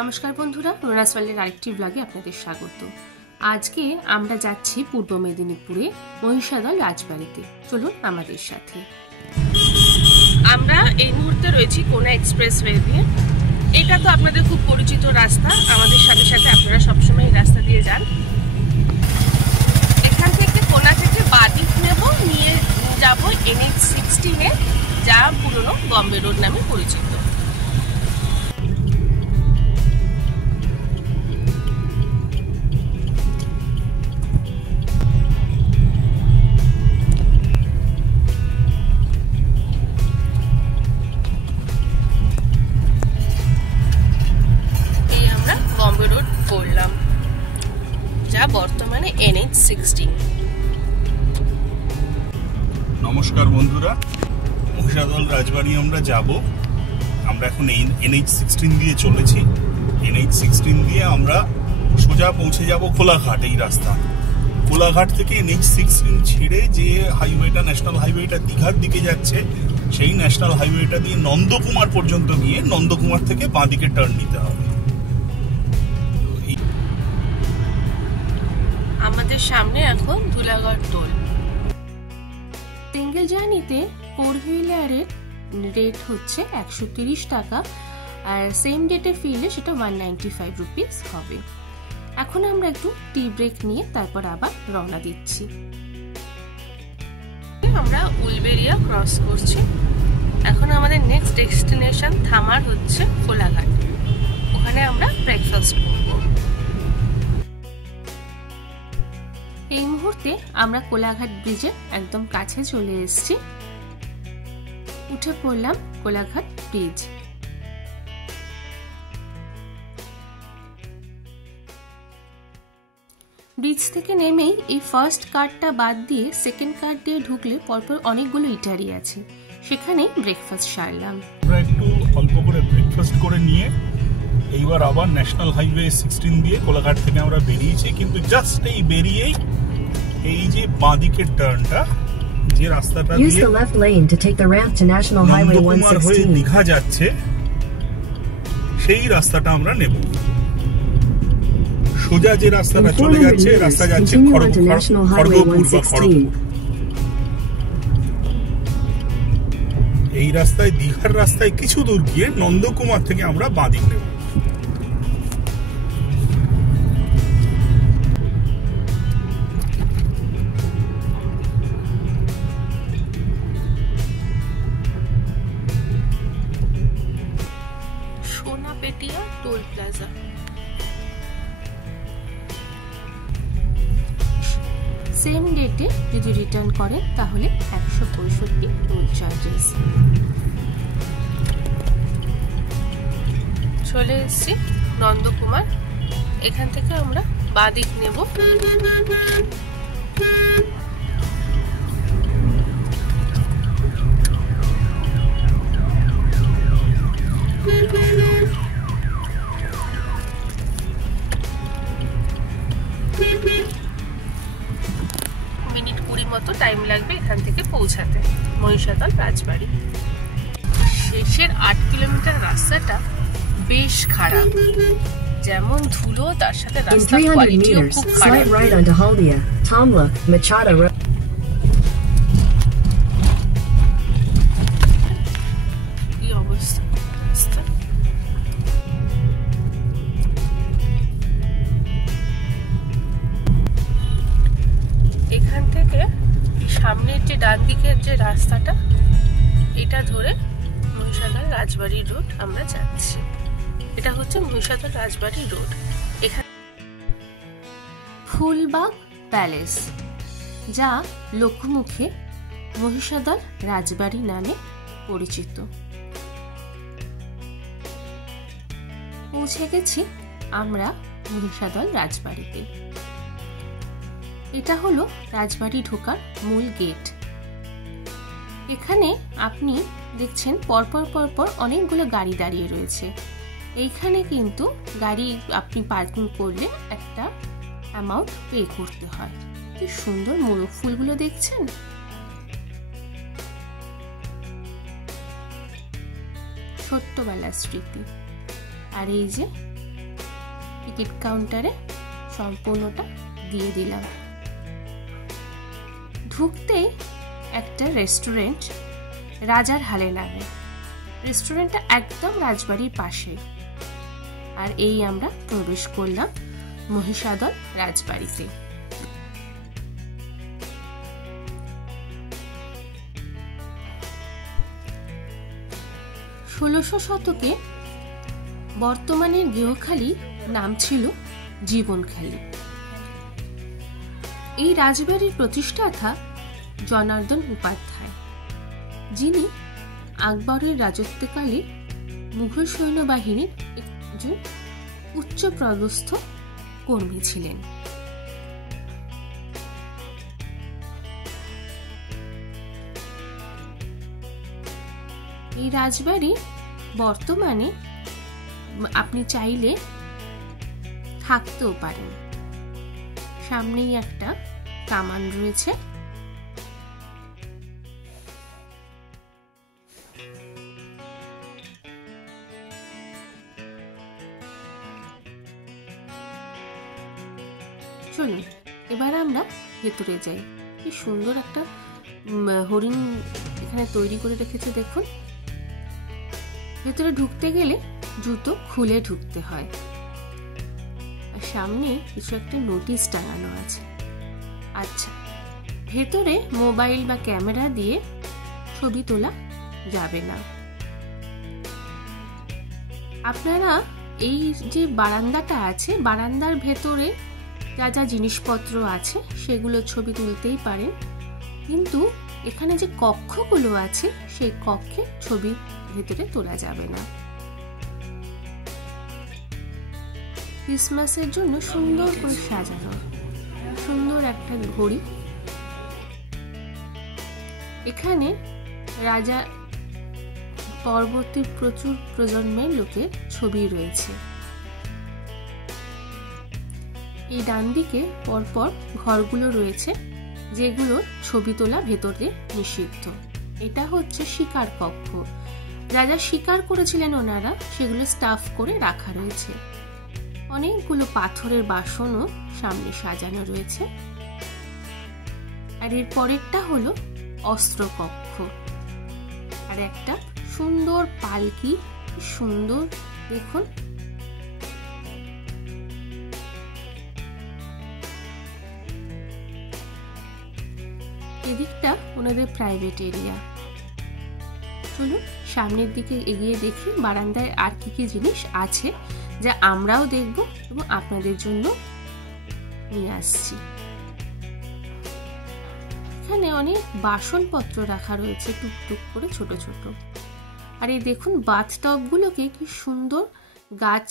নমস্কার বন্ধুরা, রোনাস ওয়ার্ল্ডের আরেকটি ব্লগে আপনাদের স্বাগত। আজকে আমরা যাচ্ছি পূর্ব মেদিনীপুরে মহিষাদল রাজবাড়িতে। চলুন আমাদের সাথে। আমরা এই মুহূর্তে রয়েছি কোনা এক্সপ্রেসওয়ে দিয়ে। এটা তো আপনাদের খুব পরিচিত রাস্তা, আমাদের সাথে সাথে আপনারা সবসময় এই রাস্তা দিয়ে যান। এখান থেকে কোনা থেকে বাদিক নেব, নিয়ে যাব NH16-এ, যা পুরনো বম্বে রোড নামে পরিচিত। বম্বে রোড করলাম, যা বর্তমানে NH16। নমস্কার বন্ধুরা, মহিষাদল রাজবাড়ি আমরা যাব। আমরা এখন NH16 দিয়ে চলেছি। NH16 দিয়ে আমরা সোজা পৌঁছে যাব কোলাঘাট। এই রাস্তা কোলাঘাট থেকে NH16 ছেড়ে যে হাইওয়েটা, ন্যাশনাল হাইওয়েটা দীঘার দিকে যাচ্ছে, সেই ন্যাশনাল হাইওয়েটা দিয়ে নন্দকুমার পর্যন্ত গিয়ে নন্দকুমার থেকে বাঁ দিকে টার্ন নিতে হবে। আমাদের সামনে এখন ধুলাগড় টোল। সিঙ্গেল জার্নিতে 4 হুইলারের রেট হচ্ছে 130 টাকা, আর সেম ডেটে ফিরলে সেটা 195 রুপিস হবে। এখন আমরা একটু টি ব্রেক নিয়ে তারপর আবার রওনা দিচ্ছি। আমরা উলবেরিয়া ক্রস করছি। এখন আমাদের নেক্সট ডেস্টিনেশন থামার হচ্ছে কোলাঘাট। ওখানে আমরা ব্রেকফাস্ট করব। এই মুহূর্তে আমরা কোলাঘাট ব্রিজের একদম কাছে চলে এসেছি। উঠে পড়লাম কোলাঘাট ব্রিজ। ব্রিজ থেকে নেমেই এই ফার্স্ট কার্ডটা বাদ দিয়ে সেকেন্ড কার্ড দিয়ে ঢুকলে পরপর অনেকগুলো ইটারি আছে, সেখানে ব্রেকফাস্ট সারলাম। আমরা একটু অল্প করে ব্রেকফাস্ট করে নিয়ে এইবার আবার ন্যাশনাল হাইওয়ে 16 দিয়ে কোলাঘাট থেকে আমরা বেরিয়েছি। কিন্তু জাস্ট এই বেরিয়েই এই যে বাঁদিকের টার্নটা, যে রাস্তাটা দিয়ে নন্দকুমার হয়ে দীঘা যাচ্ছে, সেই রাস্তাটা আমরা নেব। সোজা যে রাস্তাটা চলে যাচ্ছে, রাস্তা যাচ্ছে খড়গপুর বা খড়গপুর। এই রাস্তায়, দীঘার রাস্তায় কিছু দূর গিয়ে নন্দকুমার থেকে আমরা বাঁদিক নেব। Toll plaza. সেম ডেটে যদি রিটার্ন করেন তাহলে 165 টোল চার্জেস। চলে এসেছি নন্দকুমার। এখান থেকে আমরা বাঁদিক নেব। মিনিট 20 মতো টাইম লাগবে এখান থেকে পৌঁছাতে মহিষাদল রাজবাড়ি। শেষের 8 কিলোমিটার রাস্তাটা বেশ খারাপ, যেমন ধুলো, তার সাথে রাস্তার কোয়ালিটিও খুব খারাপ। কি অবস্থা! এখান থেকে সামনের যে ডান দিকের যে রাস্তাটা, এটা ধরে মহিষাদল রাজবাড়ি রোড আমরা যাচ্ছি। এটা হচ্ছে মহিষাদল রাজবাড়ি রোড। এখানে ফুলবাগ প্যালেস, যা লোকমুখে মহিষাদল রাজবাড়ি নামে পরিচিত। পৌঁছে গেছি আমরা মহিষাদল রাজবাড়িতে। এটা হলো রাজবাড়ি ঢোকার মূল গেট। এখানে আপনি দেখছেন পরপর পরপর অনেকগুলো গাড়ি দাঁড়িয়ে রয়েছে। এইখানে কিন্তু গাড়ি আপনি পার্কিং করলে একটা অ্যামাউন্ট পে করতে হয়। কি সুন্দর মোরগ ফুলগুলো দেখছেন! ছোট্টবেলার স্মৃতি। আর এই যে টিকিট কাউন্টারে সম্পূর্ণটা দিয়ে দিলাম। ঢুকতেই একটা রেস্টুরেন্ট রাজার হালে নামে। রেস্টুরেন্টটা একদম রাজবাড়ির পাশে। আর এই আমরা প্রবেশ করলাম মহিষাদল রাজবাড়িতে। 1600 শতকে বর্তমানের গেঁয়োখালী নাম ছিল জীবনখালী। এই রাজবাড়ির প্রতিষ্ঠাতা জনার্দন উপাধ্যায়, যিনি আকবরের রাজত্বকালে মুঘল সৈন্যবাহিনীর একজন উচ্চপদস্থ কর্মী ছিলেন। এই রাজবাড়ি বর্তমানে আপনি চাইলে থাকতেও পারেন। সামনেই একটা কামান রয়েছে। চলুন এবার আমরা ভেতরে যাই। কি সুন্দর একটা হরিণ এখানে তৈরি করে রেখেছে দেখুন। ভেতরে ঢুকতে গেলে জুতো খুলে ঢুকতে হয়। আর সামনে কিছু একটা নোটিশ টাঙানো আছে। আচ্ছা, ভেতরে মোবাইল বা ক্যামেরা দিয়ে ছবি তোলা যাবে না। আপনারা এই যে বারান্দাটা আছে, বারান্দার ভেতরে যা যা জিনিসপত্র আছে সেগুলো ছবি তুলতেই পারেন, কিন্তু এখানে যে কক্ষগুলো আছে সেই কক্ষে ছবি ভেতরে তোলা যাবে না। ক্রিসমাসের জন্য সুন্দর করে সাজানো, সুন্দর একটা ঘড়ি। এখানে রাজা পরবর্তী প্রচুর প্রজন্মের লোকের ছবি রয়েছে। এই ডান দিকে পরপর ঘরগুলো রয়েছে, যেগুলোর ছবি তোলা ভেতরে নিষিদ্ধ। এটা হচ্ছে শিকার কক্ষ। রাজা শিকার করেছিলেন ওনারা, সেগুলো স্টাফ করে রাখা রয়েছে। অনেকগুলো পাথরের বাসনও সামনে সাজানো রয়েছে। আর এর পরেরটা হলো অস্ত্র কক্ষ। আর একটা সুন্দর পালকি, সুন্দর দেখুন। এদিকটা ওনাদের প্রাইভেট এরিয়া। চলুন সামনের দিকে এগিয়ে দেখি বারান্দায় আর কি কি জিনিস আছে যা আমরাও দেখব এবং আপনাদের জন্য নিয়ে আসছি। এখানে অনেক বাসনপত্র রাখা রয়েছে টুকটুক করে ছোট ছোট। আর এই দেখুন বাথটবগুলোকে কি সুন্দর গাছ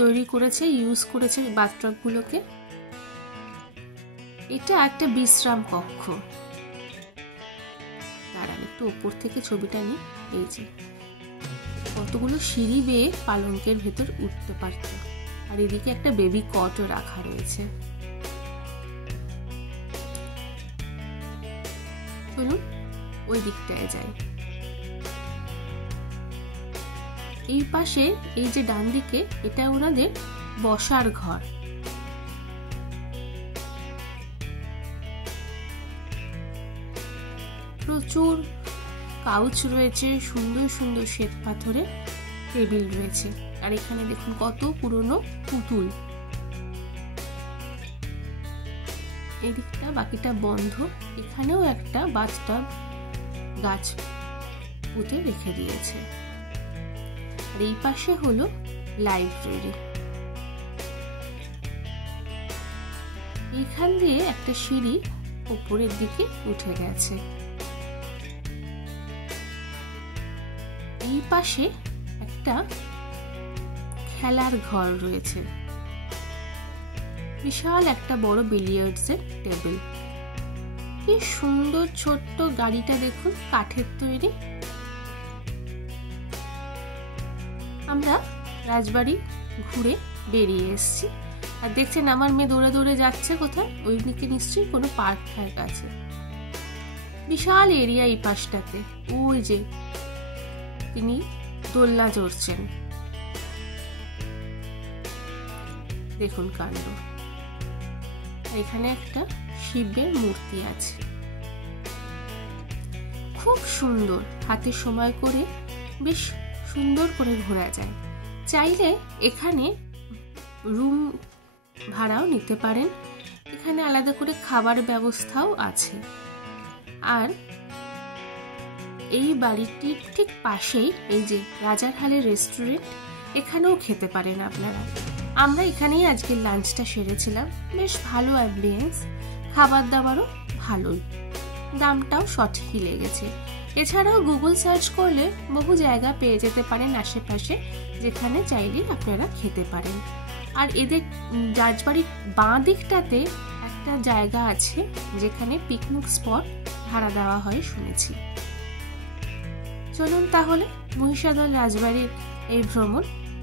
তৈরি করেছে, ইউজ করেছে বাথটবগুলোকে। এটা একটা বিশ্রাম কক্ষ। দাঁড়ান একটু উপর থেকে ছবিটা নিই। এই যে কতগুলো সিঁড়ি বেয়ে পালঙ্কের ভেতর উঠতে পারত। আর এদিকে একটা বেবি কটও রাখা রয়েছে। চলুন ওই দিকটায় যাই। এই পাশে এই যে ডান দিকে, এটা ওনাদের বসার ঘর। প্রচুর কাউচ রয়েছে, সুন্দর সুন্দর শ্বেত পাথরের টেবিল রয়েছে। আর এখানে দেখুন কত পুরনো পুতুল। এদিকটা বাকিটা বন্ধ। এখানেও একটা বাথটব গাছ পুঁতে রেখে দিয়েছে। আর এই পাশে হলো লাইব্রেরি। এখান দিয়ে একটা সিঁড়ি উপরের দিকে উঠে গেছে। এই পাশে একটা খেলার ঘর রয়েছে। বিশাল একটা বড় বিলিয়ার্ডসের টেবিল। কি সুন্দর ছোট্ট গাড়িটা দেখুন, কাঠের তৈরি। আমরা রাজবাড়ি ঘুরে বেরিয়ে এসেছি। আর দেখছেন আমার মেয়ে দৌড়ে দৌড়ে যাচ্ছে কোথায়, ওই দিকে নিশ্চয়ই কোনো পার্ক ঠাক আছে। বিশাল এরিয়া এই পাশটাতে। ওই যে তিনি দোলনা চড়ছেন। দেখুন কাণ্ড। এখানে একটা শিবের মূর্তি আছে, খুব সুন্দর। হাতে সময় করে বেশ সুন্দর করে ঘোরা যায়। চাইলে এখানে রুম ভাড়াও নিতে পারেন। এখানে আলাদা করে খাবার ব্যবস্থাও আছে। আর এই বাড়িটির ঠিক পাশেই এই যে রাজারহালের রেস্টুরেন্ট, এখানেও খেতে পারেন আপনারা। আমরা এখানেই আজকের লাঞ্চটা সেরেছিলাম। বেশ ভালো অ্যাম্বিয়েন্স, খাবার দাবারও ভালোই, দামটাও সঠিকই লেগেছে। এছাড়াও গুগল সার্চ করলে বহু জায়গা পেয়ে যেতে পারেন আশেপাশে, যেখানে চাইলে আপনারা খেতে পারেন। আর এদের রাজবাড়ির বাঁ দিকটাতে একটা জায়গা আছে যেখানে পিকনিক স্পট ভাড়া দেওয়া হয় শুনেছি। চলুন তাহলে মহিষাদল রাজবাড়ির এই ভ্রমণ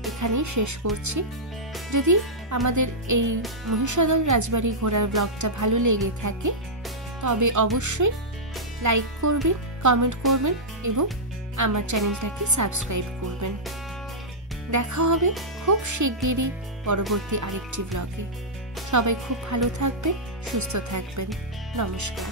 এখানেই শেষ করছি। যদি আমাদের এই মহিষাদল রাজবাড়ি ঘোরার ব্লগটা ভালো লেগে থাকে তবে অবশ্যই লাইক করবেন, কমেন্ট করবেন এবং আমার চ্যানেলটাকে সাবস্ক্রাইব করবেন। দেখা হবে খুব শিগগিরই পরবর্তী আরেকটি ব্লগে। সবাই খুব ভালো থাকবেন, সুস্থ থাকবেন। নমস্কার।